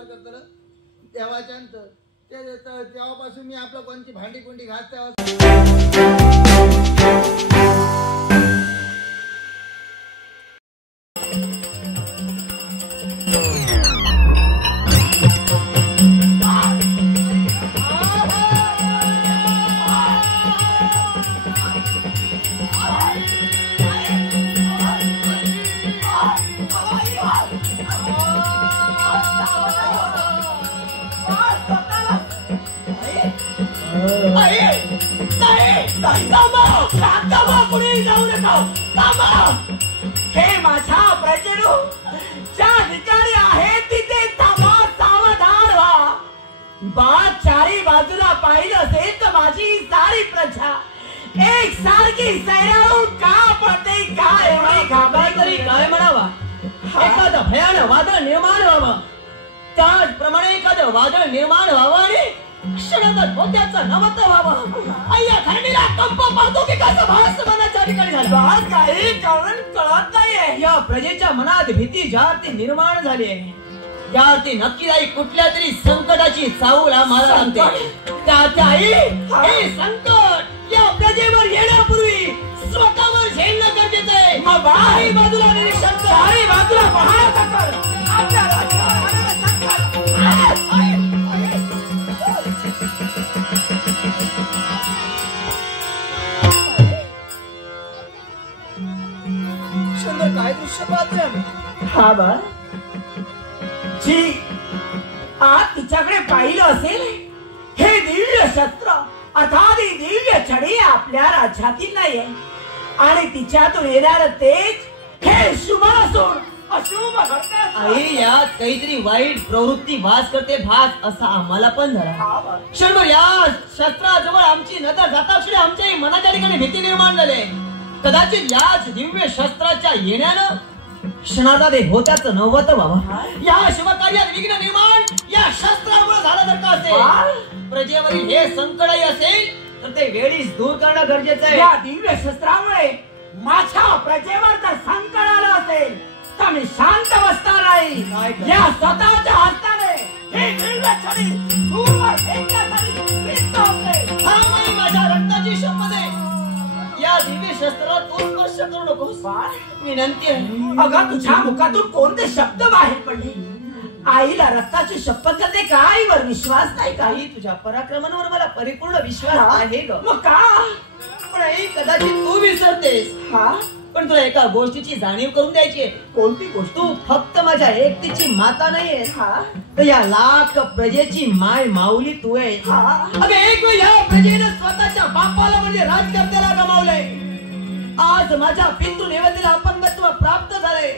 नमस्कार करतो ना देवाच्या अंत तेव्हापासून मी आपलं कोणची भांडी कुंडी घास हे माझ्या प्रजेनो ज्या ठिकाणी आहे तिथे थांबा, सावधान व्हा. बा चारी बाजूला पाहिलं असेल तर माझी सारी प्रजा एक सारखी सैराळू का पडते, काय एवढी घाबरली काय म्हणावा. एखादं भयानक वादळ निर्माण व्हावं, त्याचप्रमाणे एखादं वादळ निर्माण व्हावं आणि क्षणातच होत्याचं नवत व्हावं. अय्या खंडीला कंप पाहतो की कसं भास मनाच्या ठिकाणी झालं. काही कारण कळत नाहीये. या प्रजेच्या मनात भीती ज्यावरती निर्माण झाली आहे, त्यावरती नक्की नाही कुठल्या तरी संकटाची चाहूल आम्हाला आणते. त्याच्या आई हे संकट या प्रजेवर येण्यापूर्वी स्वतःवर झेलणं गरजेचं आहे. मग बाही बाजूला निरीक्षण कर, बाही बाजूला पाहण्याचा कर. आपल्या राज्यावर आलेलं संकट काय दृश्य पाहते. हा बा जी आज तिच्याकडे पाहिलं असेल, हे दिव्य शस्त्र अर्थात दिव्य छडी आपल्या राज्यातील नाहीये आणि तिच्यातून येणार तेच हे शुभ नसून अशुभ घडते. आई यात काहीतरी वाईट प्रवृत्ती भास करते, भास असा आम्हाला पण झाला. क्षणभर या शस्त्राजवळ आमची नजर जाताक्षणी आमच्याही मनाच्या ठिकाणी भीती निर्माण झाली. कदाचित याच दिव्य शस्त्राच्या येण्यानं क्षणाचा ते होत्याचं नव्वत बाबा. या शुभकार्यात विघ्न निर्माण या शस्त्रामुळे झालं जर का असेल, प्रजेवरील हे संकटही असेल तर ते वेळीच दूर करणं गरजेचं आहे. या दिव्य शस्त्रामुळे माझ्या प्रजेवर जर संकट आलं असेल तर मी शांत बसणार नाही. या स्वतःच्या हस्ताने हे दिव्य छडी दूरवर फेकण्यासाठी सिद्ध होते. माझ्या रक्ताची शपथ आहे, या दिव्य शस्त्राला तू स्पर्श करू नकोस. विनंती आहे. अगं तुझ्या मुखातून कोणते शब्द बाहेर पडले. आईला रक्ताची शपथ करते का आईवर विश्वास नाही का. आई तुझ्या पराक्रमांवर मला परिपूर्ण विश्वास आहे ग. मग का पण आई कदाचित तू विसरतेस. पण तुला एका गोष्टीची जाणीव करून द्यायची आहे. कोणती गोष्ट. तू फक्त माझ्या एकटीची माता नाहीये, तर या लाख प्रजेची माय माऊली तू आहे. अगं एक वेळ या प्रजेने स्वतःच्या बापाला म्हणजे राजकर्त्याला गमावलंय. आज माझ्या पितृ नैवेद्याला अपंगत्व प्राप्त झालंय.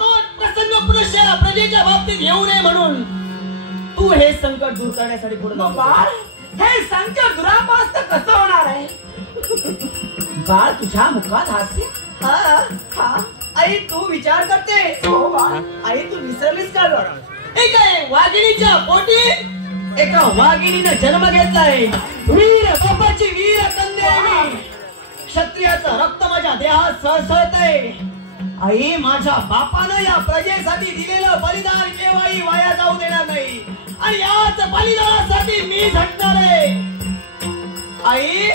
तो प्रसन्न पुरुष या प्रजेच्या बाबतीत येऊ नये म्हणून तू हे संकट दूर करण्यासाठी पुढे जाऊ. हे संकट दुरापास्त कसं होणार आहे. बाळ तुझ्या मुखात हास्य. आई तू विचार करते. आई तू विसरलीस का ग. एक आहे वाघिणीच्या पोटी एका वाघिणीने जन्म घेतलाय. वीर बापाची वीर कन्या, क्षत्रियाचं रक्त माझ्या देहात सळसळतंय. आई माझ्या बापानं या प्रजेसाठी दिलेलं बलिदान केव्हाही वाया जाऊ देणार नाही आणि याच बलिदानासाठी मी झटणार आहे. आई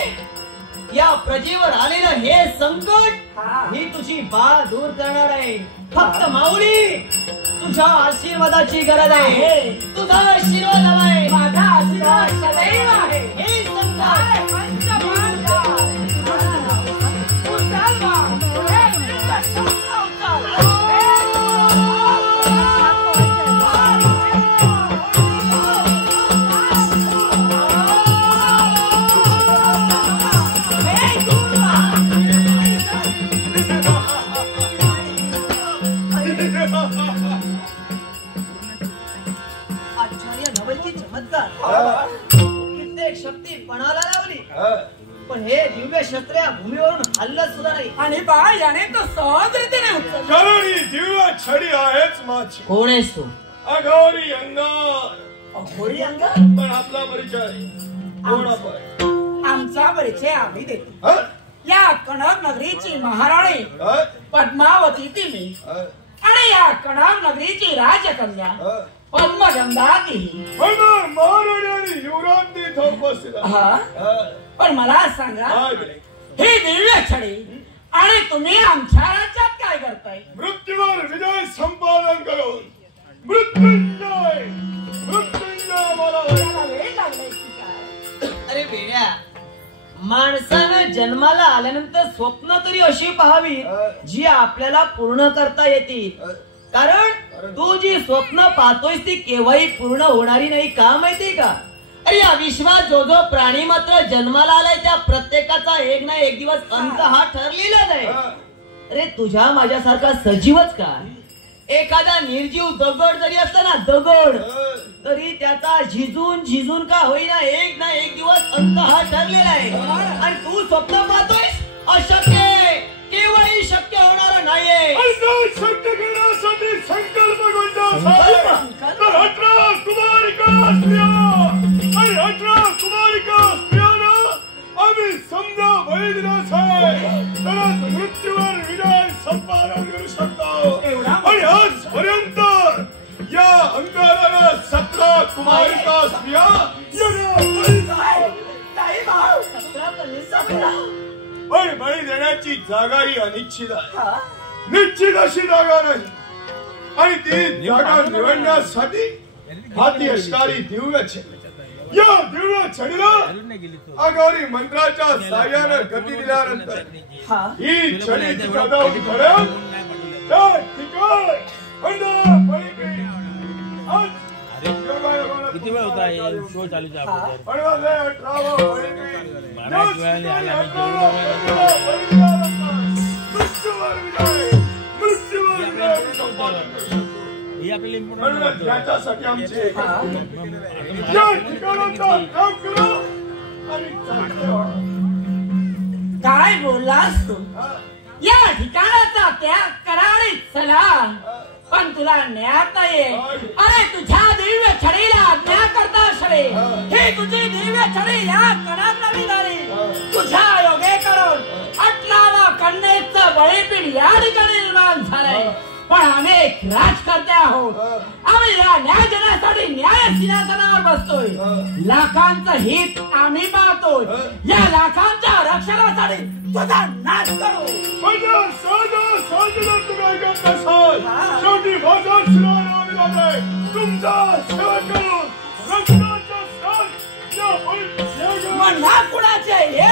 या प्रजेवर आलेलं हे संकट ही तुझी बाळ दूर करणार आहे. फक्त माऊली तुझ्या आशीर्वादाची गरज आहे. तुझा आशीर्वाद हवाय. माझा आशीर्वाद सदैव आहे. हे संकट कित्येक शक्ती पणाला लावली, पण हे दिव्य शस्त्र या भूमीवरून हल्लत सुद्धा नाही. आणि बाळ याने तो सहजरीतीने उचलला. कारण ही दिव्य छडी आहेच माझी. कोण आहेस तू. अघोरी अंगार. अघोरी अंगार. पण आपला परिचय कोण आपण. आमचा परिचय आम्ही देतो. या कणक नगरीची महाराणी पद्मावती ती मी आणि या कणक नगरीची राजकन्या पद्मगंधाती महाराणी आणि युवराज इथं उपस्थित आहे. हा? पण मला सांगा, काय रे? ही दिव्य छडी आणि तुम्ही आमच्या राज्यात काय करताय? मृत्यूवर विजय संपादन करून मृत्युंजय मला त्याला वेळ लागलाय की काय? अरे वेड्या, माणसानं जन्माला आल्यानंतर स्वप्न तरी अशी पाहावी जी आपल्याला पूर्ण करता येतील. कारण तू जी स्वप्न पाहतोयस ती केव्हाही पूर्ण होणारी नाही. का माहितीये का? अरे या विश्वात जो जो प्राणी मात्र जन्माला आलाय त्या प्रत्येकाचा एक ना एक दिवस अंत हा ठरलेलाच आहे. अरे तुझ्या माझ्यासारखा सजीवच का, एखादा निर्जीव दगड जरी असला ना, दगड, तरी त्याचा झिजून झिजून का होईना एक ना एक दिवस अंत हा ठरलेला आहे. आणि तू स्वप्न पाहतोयस अशक्य, केव्हाही शक्य होणार नाहीये. शक्य करण्यासाठी संकल्प कोणता? तर 18 कुमारिका स्त्रिया आणि 18 कुमारिका स्त्रियांना आम्ही समजा बळी दिलाच आहे, तरच मृत्यूवर विजय संपादन करू शकतो. आणि आजपर्यंत या अंगाला 17 कुमारिका स्त्रिया पण बळी देण्याची जागा ही अनिश्चित आहे. निश्चित अशी जागा नाही. आणि ती जागा निवडण्यासाठी हाती असणारी दिव्य छडी, या दिव्य छडीला आगारी मंत्राच्या साह्यानं गती दिल्यानंतर ही छडी जगावून पडेल त्या ठिकाणी किती वेळ होता शो चालूचा हे आपल्याला याच्यासाठी आमचे या ठिकाणाचा काम करू आणि काय बोललास तू? या ठिकाणाचा त्याग करा आणि चला. पण तुला न्याय नाहीये. अरे तुझ्या दिव्य छडीला आज्ञा करता शरे, ही तुझी दिव्य छडी या कणात झाली. तुझ्या योगे करून 18व्या कन्येचं बळीपीठ या ठिकाणी निर्माण झालंय. पण आम्ही एक राजकर्ते आहोत. आम्ही या न्याय देण्यासाठी न्याय सिंहासनावर बसतोय. लाखांचं हित आम्ही पाहतोय. या लाखांच्या रक्षणासाठी तुझा नाश करू. शेवटी माझा तुमचा सेवा करून रक्षणाचा साथ या म्हणा कुणाचे हे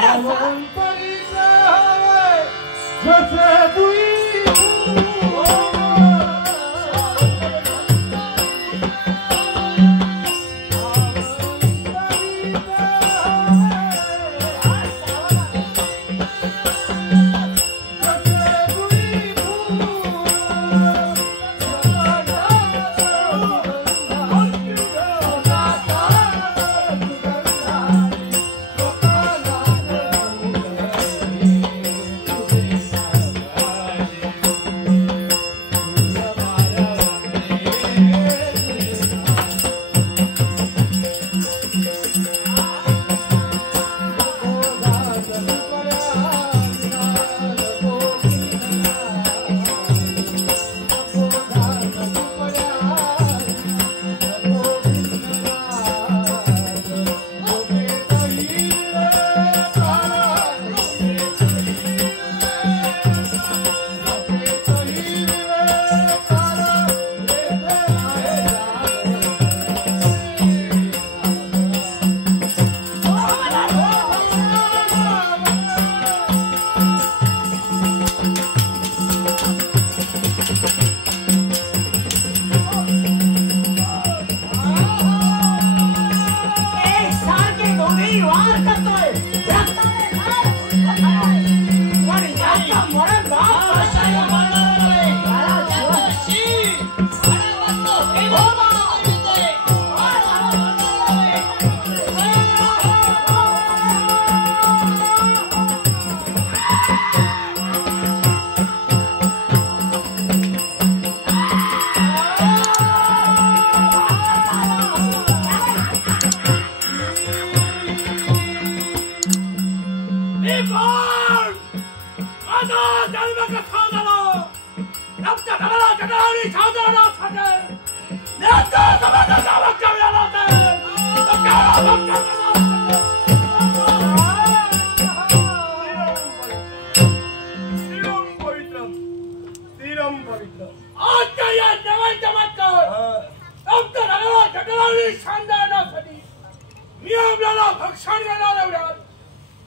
मी आपल्याला भक्षण घेणार एवढ्यात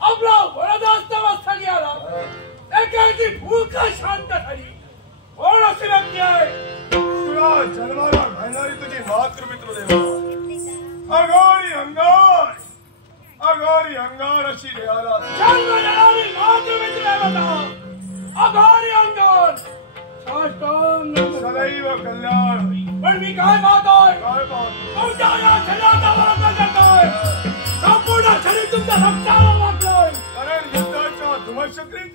आपला वरदास्तवस्थानी आला एकाची भूक शांत झाली कोण असे व्यक्ती आहे तुला जन्माला घालणारी तुझी मातृमित्र देवा अघोरी अंगार अशी देवाला जन्म देणारी मातृमित्र देवता अघोरी अंगार साष्टांग सदैव कल्याण होई. पण मी काय पाहतोय काय पाहतो? तुमच्या या शरीराचा वरद करतोय संपूर्ण शरीर तुमच्या रक्ताला वाटलंय कारण युद्धाच्या धुमशक्रीत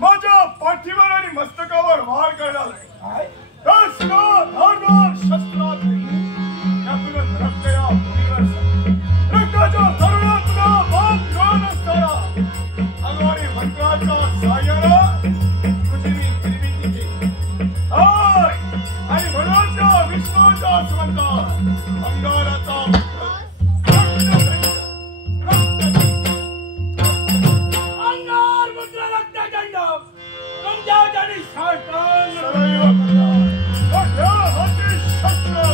माझ्या पाठीवर आणि मस्तकावर वार करणार आहे. धारदार शस्त्रात यातूनच रक्त या भूमीवर सरकतं. रक्ताच्या तरुणात तुला बाप न नसताना अघोरी मंत्राच्या साह्यानं तुझी मी निर्मिती केली. हाय! आणि म्हणून त्या विष्णूच्या सुगंधात अंगाराचा अंगार मुद्रा रक्तचंड तुमच्या जणी साष्टांग सदैव कल्याण. मोठ्या हाती शस्त्र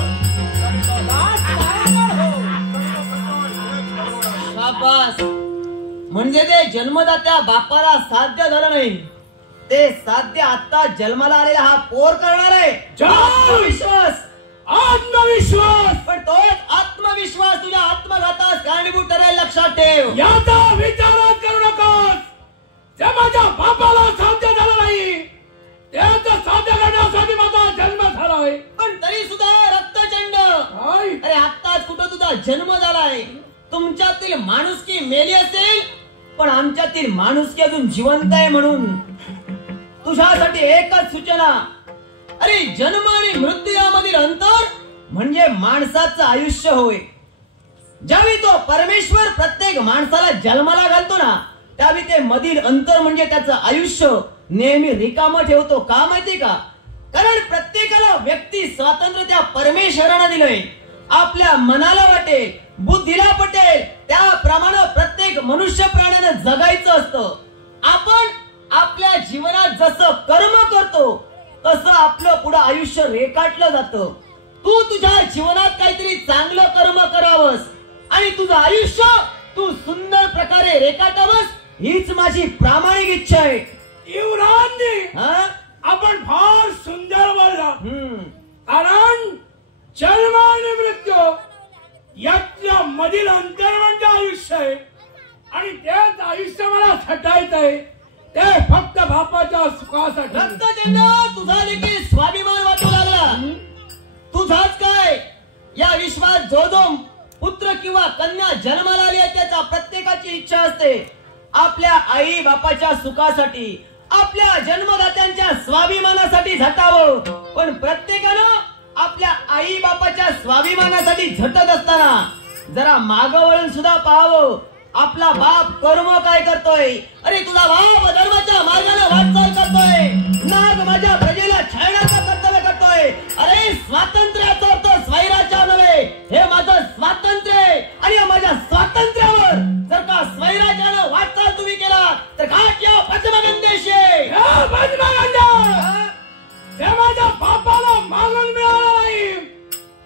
शाबास. म्हणजे ते जन्मदात्या बापाला साध्य झालं नाही ते साध्य आता जन्माला आलेला हा पोर करणार आहे. आत्मविश्वास आत्मविश्वास पण तोच आत्मविश्वास तुझ्या आत्मघातास कारणीभूत ठरेल. लक्षात ठेव. याचा विचारच करू नकोस. जे माझ्या बापाला साध्य झालं नाही त्याचं साध्य करण्यासाठी माझा जन्म झालाय. पण तरी सुद्धा रक्तचंड काय? अरे आत्ताच कुठं तुझा जन्म झालाय. तुमच्यातील माणुसकी मेली असेल पण आमच्यातील माणुसकी अजून जिवंत आहे. म्हणून तुझ्यासाठी एकच सूचना. अरे जन्म आणि मृत्यू यामधील अंतर म्हणजे माणसाचं आयुष्य होय. ज्यावेळी तो परमेश्वर प्रत्येक माणसाला जन्माला घालतो ना त्यावेळी ते मधील अंतर म्हणजे त्याचं आयुष्य नेहमी रिकामं ठेवतो. का माहिती का? कारण प्रत्येकाला व्यक्ती स्वातंत्र्य त्या परमेश्वरानं दिलंय. आपल्या मनाला वाटेल बुद्धीला पटेल त्याप्रमाणे प्रत्येक मनुष्य प्राण्यानं जगायचं असतं. आपण आपल्या जीवनात जसं कर्म करतो तसं आपलं पुढं आयुष्य रेखाटलं जातं. तू तुझ्या जीवनात काहीतरी चांगलं कर्म करावंस आणि तुझं आयुष्य तू सुंदर प्रकारे रेखाटावंस हीच माझी प्रामाणिक इच्छा आहे. युवराजनी आपण फार सुंदर बोलला. कारण जन्म आणि मृत्यू याच्या मधील अंतर म्हणजे आयुष्य आहे आणि तेच आयुष्य मला झटायचंय ते फक्त बापाच्या सुखासाठी. रक्तचंड तुझा देखील स्वाभिमान वाटू लागला. तुझाच काय या विश्वात जो जो पुत्र किंवा कन्या जन्माला आली आहे त्याचा प्रत्येकाची इच्छा असते आपल्या आई बापाच्या सुखासाठी आपल्या जन्मदात्यांच्या स्वाभिमानासाठी झटावं. पण प्रत्येकानं आपल्या आई बापाच्या स्वाभिमानासाठी झटत असताना जरा मागं वळून सुद्धा पाहावं आपला बाप कर्म काय करतोय. अरे तुझा बाप धर्माच्या मार्गाने वाटचाल करतोय. नाग माझ्या प्रजेला छळण्याचं कर्तव्य करतोय. अरे स्वातंत्र्याचा अर्थ स्वैराच्या नव्हे. हे माझं स्वातंत्र्य आहे आणि या माझ्या स्वातंत्र्यावर जर का स्वैराच्यानं वाटचाल तुम्ही केला तर घाट या पद्मगंधेशी. ते माझ्या बापाला मागून मिळालं नाही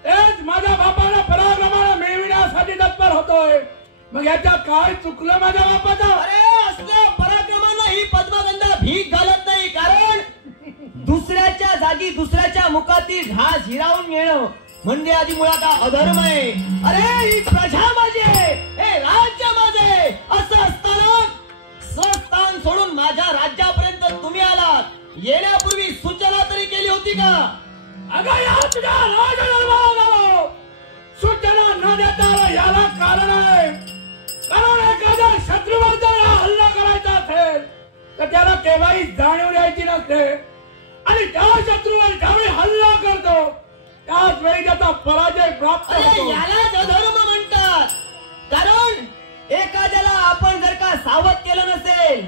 तेच माझ्या बापाला पराक्रमाला मिळविण्यासाठी तत्पर होतोय. मग याच्यात काय चुकलं माझ्या बापाचं? अरे असल्या पराक्रमांना ही पद्मगंधा भीक घालत नाही. कारण दुसऱ्याच्या जागी दुसऱ्याच्या मुखातील घास हिरावून घेणं म्हणजे आधी मुळात हा अधर्म आहे. अरे ही प्रजा माझी आहे हे राज्य माझे असं असताना स्वस्थान सोडून माझ्या राज्यापर्यंत तुम्ही आलात. येण्यापूर्वी सूचना तरी केली होती का? अगं या तुझ्या राजदरबाराला सूचना न देता याला कारण आहे. कारण एखाद्या शत्रूवर जर हल्ला करायचा असेल तर त्याला केव्हाही जाणीव द्यायची नसते आणि त्या शत्रूवर ज्यावेळी हल्ला करतो त्याच वेळी त्याचा पराजय प्राप्त होतो. यालाच अधर्म म्हणतात. कारण एखाद्याला आपण जर का सावध केलं नसेल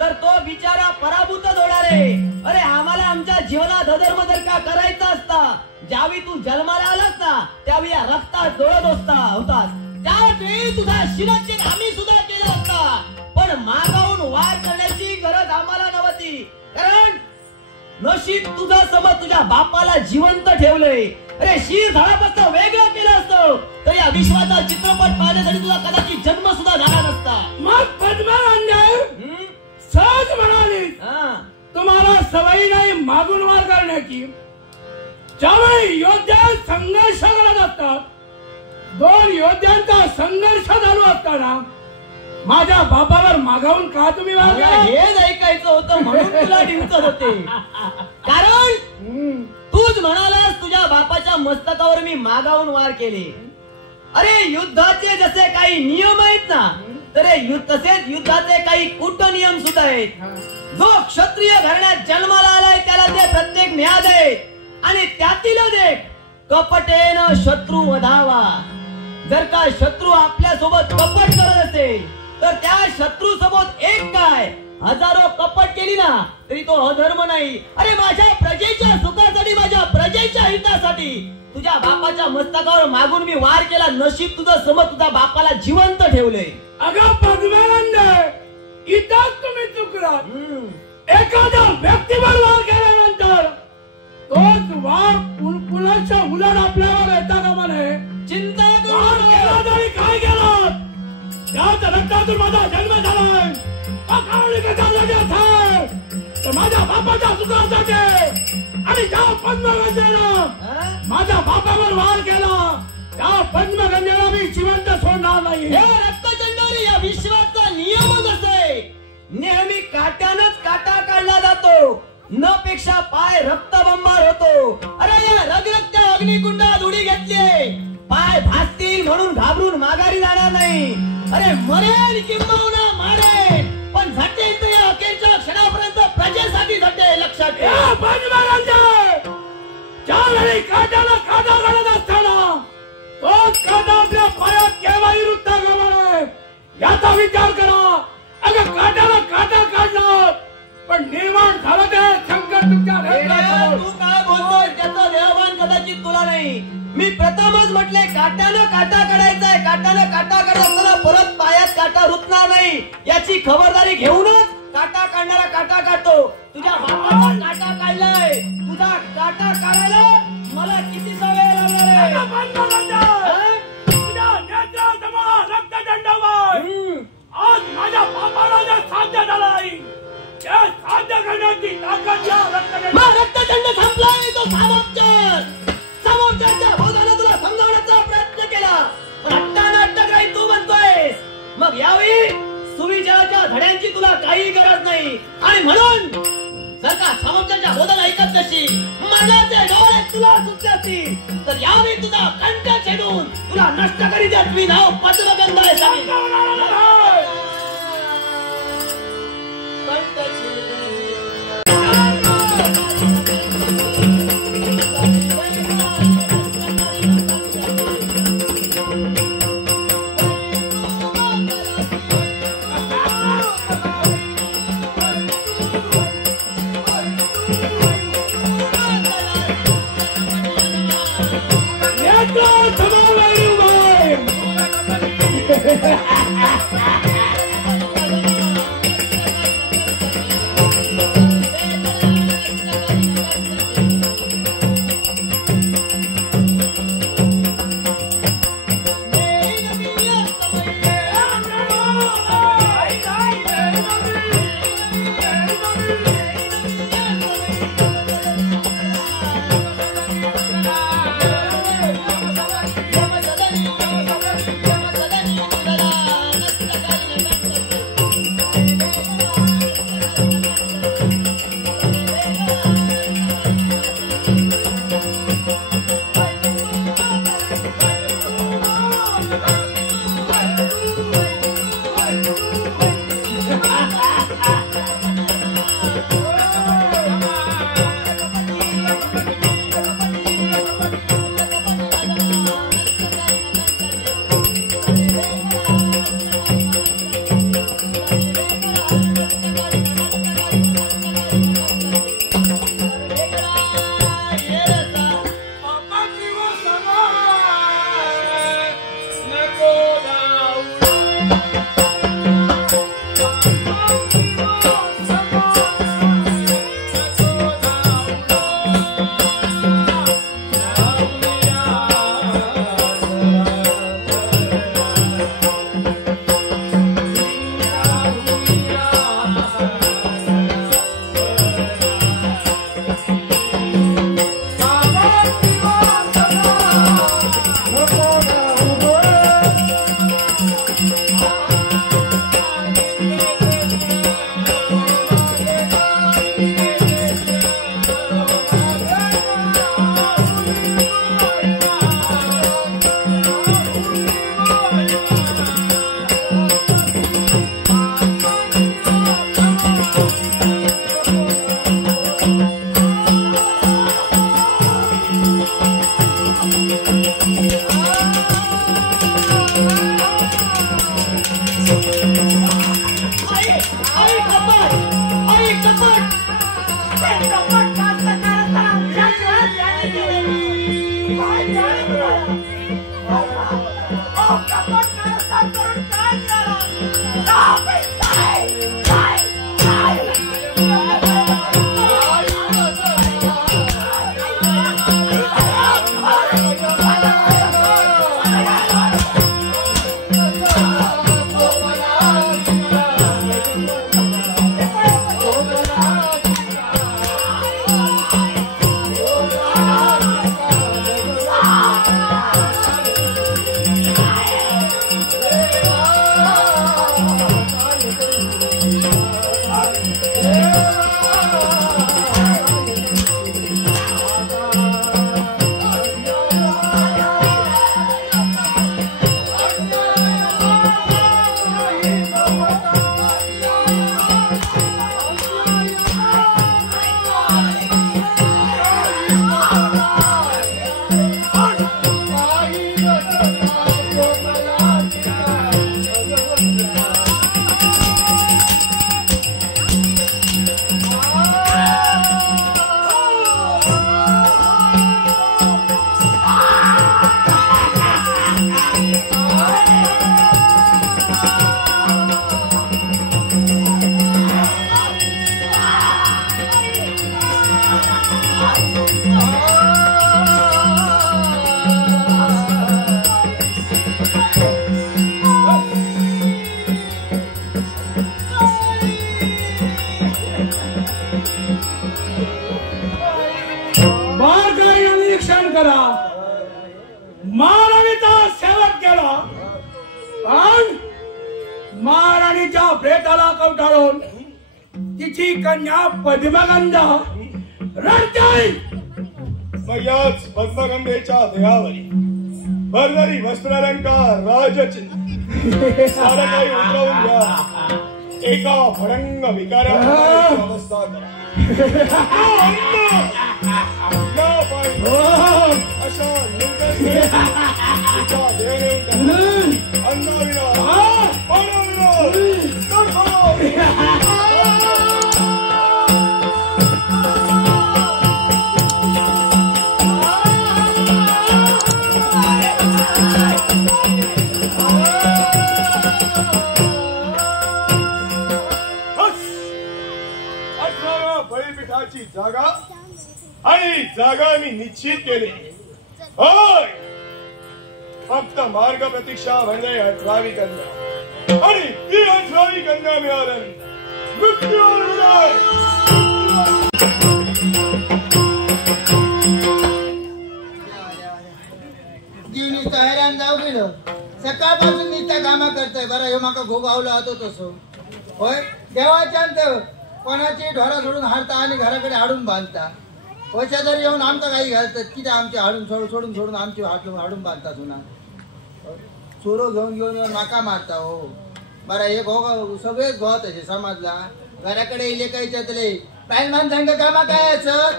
तर तो बिचारा पराभूत होणार आहे. अरे आम्हाला आमच्या जीवनात अधर्म जर का करायचा असता ज्यावेळी तू जन्माला आलास ना त्यावेळी या रक्तात डोळत होतास. त्यावेळी तुझा शिरच्छेद आम्ही सुद्धा केला असता, पण मागाहून वार करण्याची गरज आम्हाला नव्हती. कारण नशीब तुझा समज तुझ्या बापाला जिवंत ठेवलंय. अरे शिर झाडापासून वेगळं केलं असतं तर या विश्वाचा चित्रपट पाहण्यासाठी तुला कदाचित जन्म सुद्धा झाला नसता. मग पद्मानंद सहज म्हणाली, तुम्हाला सवयी नाही मागून वार करण्याची. ज्यावेळी योद्धा संघर्ष करत असतात, दोन योद्ध्यांचा संघर्ष चालू असताना माझ्या बापावर मागावून का तुम्ही वार केला? हेच ऐकायचं होतं म्हणून तुला डिंचत होते. कारण तूच म्हणालास तुझ्या बापाच्या मस्तकावर मी मागावून वार केले. अरे युद्धाचे जसे काही नियम आहेत ना, तर तसेच युद्धाचे काही कूट नियम सुद्धा आहेत. जो क्षत्रिय घराण्यात जन्माला आलाय त्याला ते प्रत्येक न्याद आहेत. आणि त्यातीलच एक कपटेन शत्रू वधावा. जर का शत्रू आपल्या सोबत कपट करत असेल तर त्या शत्रू सोबत एक काय हजारो कपट केली ना तरी तो अधर्म नाही. अरे माझ्या प्रजेच्या सुखासाठी, माझ्या प्रजेच्या हितासाठी तुझ्या बापाच्या मस्तकावर मागून मी वार केला. नशीब तुझं समज तुझ्या बापाला जिवंत ठेवलंय. अगं पद्मानंद, इथंच तुम्ही चुकलात. एखाद्या व्यक्तीवर वार केल्यानंतर तोच वार पुलाच्या उलट आपल्यावर येता का म्हणे? चिंता वार केला तरी काय केला? त्याच रक्तातून माझा जन्म झालाय. माझ्या बापाच्या सुखासाठी आणि ज्या पद्मगंधेनं माझ्या बापावर वार केला त्या पद्मगंधेला मी जिवंत सोडणार नाही. हे रक्तचंडारी या विश्वाचा नियमच असे. नेहमी काट्यानच काटा काढला जातो, न पेक्षा पाय रक्तबंबाळ होतो. अरे या रगरक्त्या अग्निकुंडात उडी घेतली, पाय भासतील म्हणून घाबरून माघारी जाणार नाही. अरे मरेल किंबहुना मारेल, पण झटेल तर या अखेरच्या क्षणापर्यंत प्रजेसाठी झटेल. लक्षात ठेव. ज्यावेळी काट्याला काटा काढत असताना तोच काटा आपल्या पायात केव्हाही रुतता कामा नये याचा विचार करा. अगं काट्याला काटा काढला पण निर्माण झालं ते संकट तुमच्या तू काय बोलतोय त्याचा देहभान कदाचित तुला नाही. मी प्रथमच म्हटले काट्यानं काटा काढायचाय. काट्यानं काटा काढत असताना परत पायात काटा रुतणार नाही याची खबरदारी घेऊनच काटा काढणारा काटा काढतो. तुझ्या बापाचा काटा काढलाय, तुझा काटा काढायला मला किती वेळ लागणार आहे? तुझ्या नेत्रासमोर रक्तचंडावर आज माझ्या बापाला जे साध्य झालं नाही ते साध्य करण्याची ताकद या रक्तचंड संपलाय. तो सामोपचारच्या भोगानं तुला समजावण्याचा प्रयत्न केला, पण अट्टानाट्टक राही तू म्हणतोयस. मग यावेळी सुविचाराच्या धड्यांची तुला काही गरज नाही. आणि म्हणून जर का सामोपचारच्या बोधानं ऐकत नशी, मनाचे डोळे तुला सुचले असतील तर यावेळी तुझा कंठ छेदून तुला नष्ट करी देत मी नाव पद्मगंध आहे. महाराणीचा सेवक केला आणि महाराणीच्या प्रेताला कवटाळून तिची कन्या पद्मगंधा रडते. मग याच पद्मगंधेच्या देहावरी भरभरी वस्त्रालंकार राजचिन्ह सारं काही उतरवून द्या. एका भडंग विकाराची अवस्था करा. अशा निर्गत अन्नाविना बळीपीठाची जागा आणि जागा मी निश्चित केली. होय, फक्त मार्ग प्रतीक्षा म्हणजे 18वी कन्या आणि ती 18वी कन्या मिळाली. मृत्यू नुसतं हैराण जाऊ गेलं. सकाळपासून नुसत्या कामा करताय. बरं हे माका खूप आवलं होतो तसं. होय, देवाच्या कोणाची ढोरा सोडून हाडता आणि घराकडे हाडून बांधता. शेजारी येऊन आमका काही घालतात किती आमचे हाडून सोडून आमची हाडून बांधता सुना. चोरो घेऊन येऊन माका मारता. हो बरं हे गो सगळेच गो तसे समाजला. घराकडे इले काही त्यातले पायल माणसांग कामा काय असं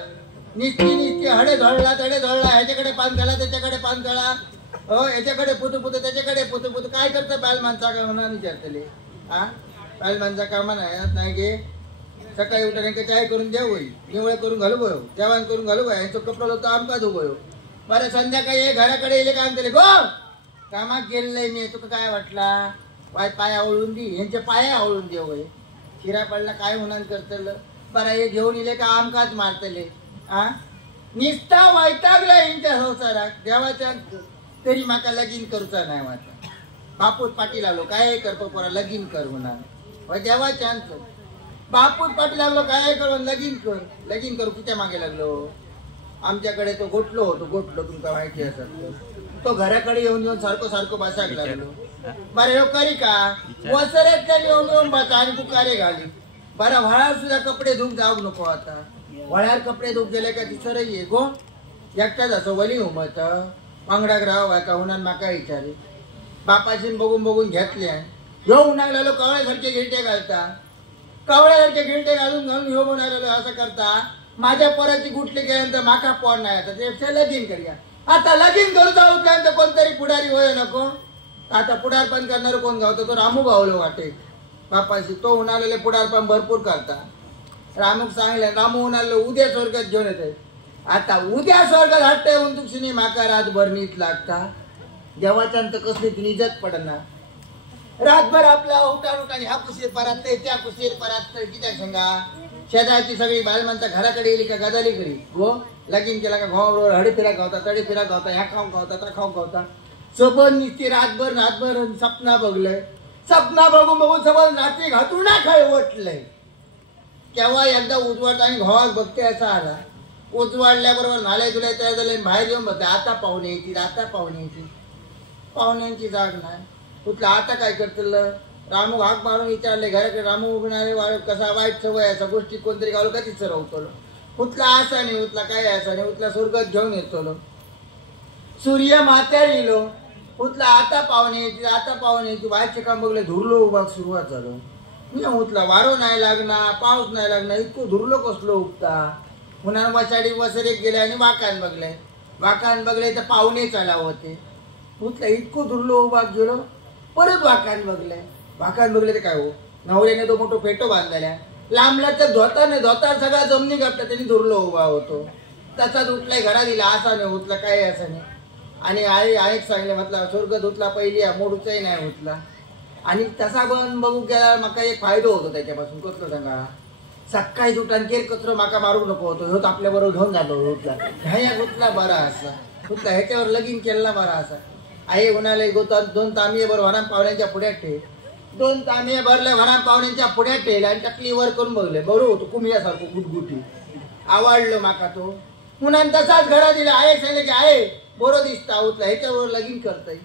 निस्ती हडे धोळला तडे धोळला. ह्याच्याकडे पान घाला त्याच्याकडे पान घाला. हो याच्याकडे पुतू त्याच्याकडे पुतू काय करतं पायल माणसा का म्हणा विचारतले. हा पायल माणसा कामा नाही गे. सकाळी उठून चाय करून द्या होई, निवळ करून घालू गयो, जेवण करून घालू गयो, यांचं कपडा होतं आमका धुगो. बरं संध्याकाळी हे घराकडे येले काम केले. गो कामात गेलेलं मी तुका काय वाटला. पाय आवळून दे यांचे पाय आवळून दे होय. शिरा पडला काय होणार करतल बरं हे घेऊन इले का आमकाच मारतले आ निस्ता वैतागला यांच्या संसारात देवाच्या तरी माका लगीन करूचा नाही माझा बापूस पाटील आलो काय करतो पोरा लगीन कर म्हणा देवाच्या बापूस पाटील लागलो काय करून लगीन करू किती मागे लागलो आमच्याकडे तो गोठलो तुमका माहिती असत तो घराकडे येऊन सारखं बसाक लागलो बरं हे करी का वसरेत येऊन बसा आणि पुकारे घाली बरं व्हाळार सुद्धा कपडे धुक जाऊ नको आता वळ्यार कपडे धुक गेले का तिसरं ये गो एकटाच असो वली उमत वांगडाक राव का उन्हान माका विचारे बापाशी बघून घेतले ह्यो उन्हाक लागलो कवळ्यासारखे गिरटे घालून ह्यो म्हणून असं करता माझ्या पोराची गुटली केल्यानंतर माका पोर नाही आता ते लगीन करूया आता लगीन करूचा उठल्यानंतर कोणतरी पुढारी होय नको आता पुढारपण करणार कोण गावतो तो रामू गावलो वाटे बापाशी तो उन्हाळ्याला पुढारपण भरपूर करता रामूक सांगले रामू उन्हाळ्याला उद्या स्वर्गात घेऊन येते आता उद्या स्वर्गात हट्ट येऊन तुझी माका रातभर नीट लागता देवाच्या कसली ती निजत पडना रातभर आपला उठान ह्या कुशीर परात त्या कुशीर परात कित्या सांगा शेजारची सगळी बाल माणसं घराकडे येईल का गजाली करी गो लगीन केला का घोबरोबर हडी फिरा गावता तडी फिरा गावता ह्या खाऊन गावता त्या खाऊन गावता सोबत निघते रातभर सपना बघून सोबत रात्री घातूना खाय ओटलंय केव्हा एकदा उजवाड आणि घोवाक बघते असा आला उजवाडल्याबरोबर नाल्या तुला तयार झाले बाहेर येऊन बघते आता पाहुणे येतील पाहुण्यांची जाग नाही कुठलं आता काय करतील रामू हाक मारून विचारले घराकडे रामू उभणारे कसा वाईट सवय असा गोष्टी कोणतरी गावलं का तिचं रवतलो कुठला असा नाही उठला काय असा नाही उठला स्वर्गात घेऊन येतो सूर्य मात्यार येलो उठला आता पाहुणे बाहेरचे काम बघले धुरलो उभा सुरुवात झालो मी उठला वारो नाही लागणार पाऊस नाही लागणार इतकं धुरलो कसलो उगता पुन्हा वसाडी वसरेक गेले आणि वाकान बघले तर पाहुणे चाला होते उठला इतकं धुरलो उभा गेलो परत वाकान बघले तर काय हो नवऱ्याने तो मोठो फेटो बांधलेला लांबला तर धोता सगळा जमनी गापता त्यांनी धुरलो उभा होतो तसाच उठलाय घरा दिला असा नाही उठला काय असं नाही आणि आई सांगले म्हटलं स्वर्ग धुतला पहिली मोडूचाही नाही उठला आणि तसा पण बघू गेला माका एक फायदो होतो त्याच्यापासून कसलो सांगा सकाळी उठान केर कचरो माका मारू नको होतो ह्यो आपल्या बरोबर घेऊन जातो उठला ह्या उठला बरा असा उठला ह्याच्यावर लगीन केला बरा असा आई उन्हाळे दोन तांबे भर वराम पाहुण्यांच्या पुढ्यात ठेव 2 तांबे भरले वराम पाहुण्यांच्या पुढ्यात ठेवले आणि टकली वर करून बघले बरोबर होतो कुमियासारखं गुटगुटी आवडलो माका तो पुन्हा तसाच घरा दिला आहे सांगले की आहे बरो दिसता उठला ह्याच्यावर लगीन करतय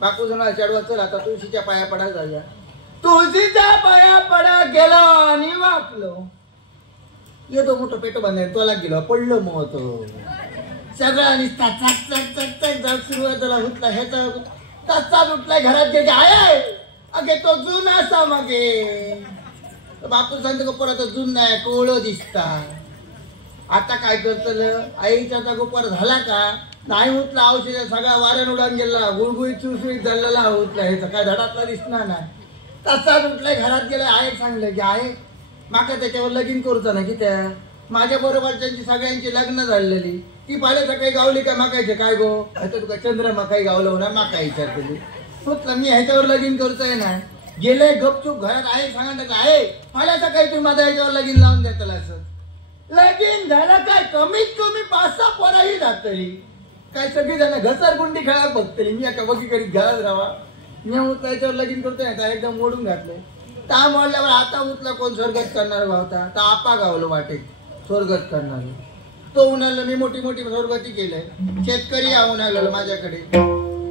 बापू जणा चढवा चल आता तुळशीच्या पाया पडा जाऊया तुळशीच्या पाया पडा गेलो आणि वाकलो येतो मोठं पेटो बांधाय तोला गेलो पडलो मग तो सगळा निसता चक जाऊ सुरुवात झाला उठला ह्याचा तसाच उठलाय घरात गेले आहे अगे तो जून असा मागे बापू सांगतो परत जून नाही कोवळो दिसता आता काय करतल आईचा गोपार झाला का नाही उठला औषध सगळा वाऱ्यान उडान गेला गुळगुळी चुळचुळीत झालेला उठला हे काय धडातला दिसणार नाही तसाच उठलाय घरात गेला आहे सांगलं की आहे माका त्याच्यावर लगीन करूचा ना की त्या माझ्या बरोबरच्यांची सगळ्यांची लग्न झालेली ती पाहिले सकाळी गावली का माकायचे काय गो आता तुका चंद्र माकाई गावलं होणार माका विचार केली मी ह्याच्यावर लगीन करूचंय ना गेले गपचूप घरात आहे सांगा आहे पाहिल्या सकाळी तुम्ही माझ्या ह्याच्यावर लगीन लावून देताल असं लगीन झालं काय कमीत कमी 5-6 पोराही जातली काय सगळी जण घसरगुंडी खेळा बघतली मी एका बघी करीत घरात राहा मी उठला याच्यावर लगीन करतोय ना एकदम मोडून घातलंय ता मोडल्यावर आता उठला कोण स्वर्गत करणार भावता तर आपा गावलो वाटे स्वर्गत करणार तो उन्हाळ्याला मी मोठी स्वर्गती केलंय शेतकरी हा उन्हाळ्याला माझ्याकडे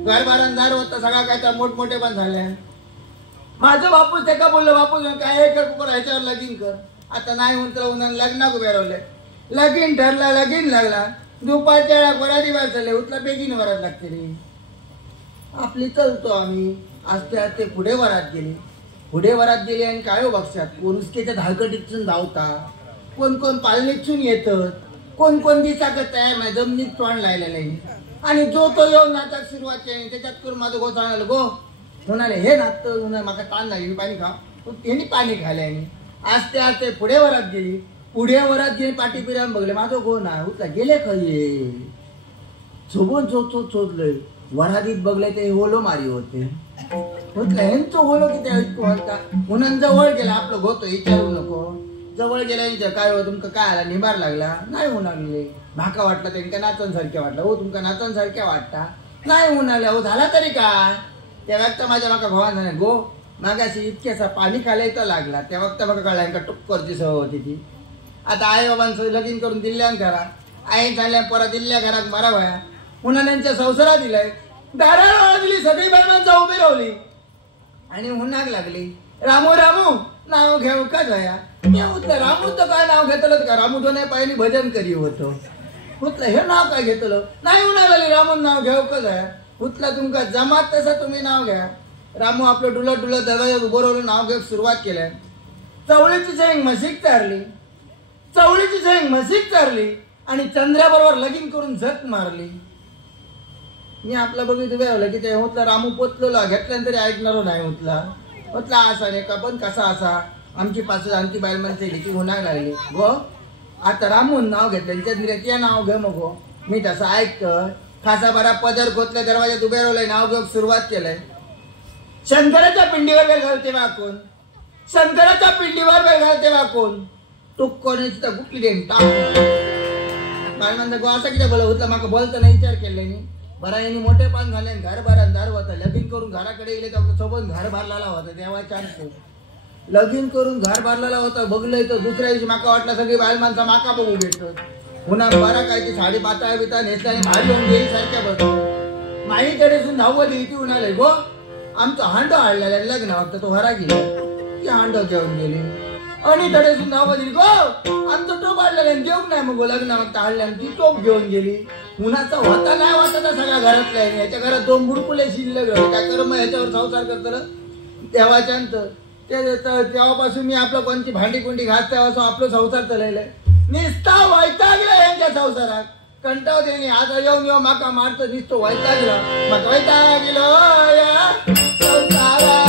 घरबारांदार होता सगळा काय तर मोठमोठे पण झाले माझं बापूस ते का बोललो बापूस काय हे कर ह्याच्यावर लगीन कर आता नाही उंचला उन्हाळ्याला लग्नाक उभे लगीन ठरला लगीन लागला दुपारच्या वरादी वार झाले उठला बेगीन वरात लागते रे आपली चलतो आम्ही आज ते पुढे वरात गेले आणि काय हो बक्षात उनुसकेच्या धाकटीतून धावता कोण पालनीतून येतात कोण दिसाकत तयार नाही जमिनीत तोंड लायलेलं आहे आणि जो तो येऊन नाचाक सुरुवात केली त्याच्यात करून माझं घोसाळलं गो म्हणाले हे नाचतं माका ताण लागली पाणी खा त्यांनी पाणी खाल्ल्याने आस्ते पुढे वरात गेली पाठी पिराम बघले माझं गो ना उठला गेले खये झोबून चोचलंय वरादीत बघले ते ओलो मारी होते म्हटलं ह्यांचं बोलो किती ऐकू हलता म्हणून जवळ गेला आपलं गोतो विचारू नको जवळ गेल्या काय हो तुमका काय आला निबार लागला नाही उन्हाळले भाका वाटला त्यांना नाचन सारख्या वाटला हो तुमका नाचन सारख्या वाटता नाही उन्हाळल्या हो झाला तरी काय त्या वक्त माझ्या माका भावान झाला गो मागाशी इतक्यासा पाणी खालायचा लागला त्या वक्त माका कळला यांका टुक्करची सवय होती ती आता आई बाबांचं लगीन करून दिल्ल्यान घरा आई झाल्या पोरा दिल्ल्या घरात मरावया उन्हाळ्यांच्या संसारा दिलाय दाराला दिली सगळी बाई माणसं उभी रावली आणि हुनाक लागली रामू रामू नाव घेऊ का जया उतलं रामू तर काय नाव घेतलं का रामू तो नाही पाहिजे भजन करी होतो उतलं हे नाव काय घेतलं नाही उन्हा लागली रामू नाव घेऊ का जया उतला तुमका जमात तसं तुम्ही नाव घ्या रामू आपलं डुलत डुलत दरवाजात उभं राहून नाव घेऊन सुरुवात केल्या चवळीची शेंग म्हशीक चारली चवळीची शेंग म्हशीक चारली आणि चंद्राबरोबर लगीन करून झक मारली मी आपला बघित उभं की ते होतला रामू पोचलेला घेतल्यानंतरी ऐकणार नाही होतला असा नाही का पण कसा असा आमची पाच आमची बायल माणसं ती होणार लागली गो आता रामून नाव घेतलं चंद्रिया नाव घे मग गो मी तसं ऐकतं खासा बरा पदर खोतल्या दरवाजात उभे राहिलंय नाव घेऊन सुरुवात केलंय शंकराच्या पिंडीवर वेळ घालते वाकून शंकराच्या पिंडीवर वेळ घालते वाकून टुक्कोने तिथं गुटली देईन टाक बाय म्हणता गो असं किती बोला होतला माका बोलताना विचार केले नाही बरा यांनी मोठे पान झाले घर भरात दार होता लगीन करून घराकडे गेले तर सोबत घर भरलेला होता तेव्हा चान्स लगीन करून घर भरलेला होता बघलंय तर दुसऱ्या दिवशी माका वाटलं सगळी बायल माणसं माका बघू भेटतो पुन्हा बरा काय ती साडी पातळ बिता नेसल्याने भारी होऊन गेली सारख्या बघतो माईकडे सुद्धा धावत येते उन्हाळे गो आमचं हांडो हाडलेला लग्न वाटतं तो हरा गेला ती हांडो घेऊन गेली आणि तडे सुद्धा धावत येईल गो आमचं टोप हाडलेला जेवण नाही मग लग्न वाटतं हाडल्याने ती टोप घेऊन गेली उन्हाचा होता नाही वाटत सगळ्या घरातल्या याच्या घरात दोन बुडकुले शिल्लक काय कर मग ह्याच्यावर संसार करत तेव्हाच्यानंत तेव्हापासून मी आपलं कोणती भांडी कुंडी घास तेव्हा आपलं संसार चाललाय निस्ता वैतागला यांच्या संसारात कंटाळ देणे आता येऊन माका मारतो निसतो वैतागला मग वैतागलो या संसारात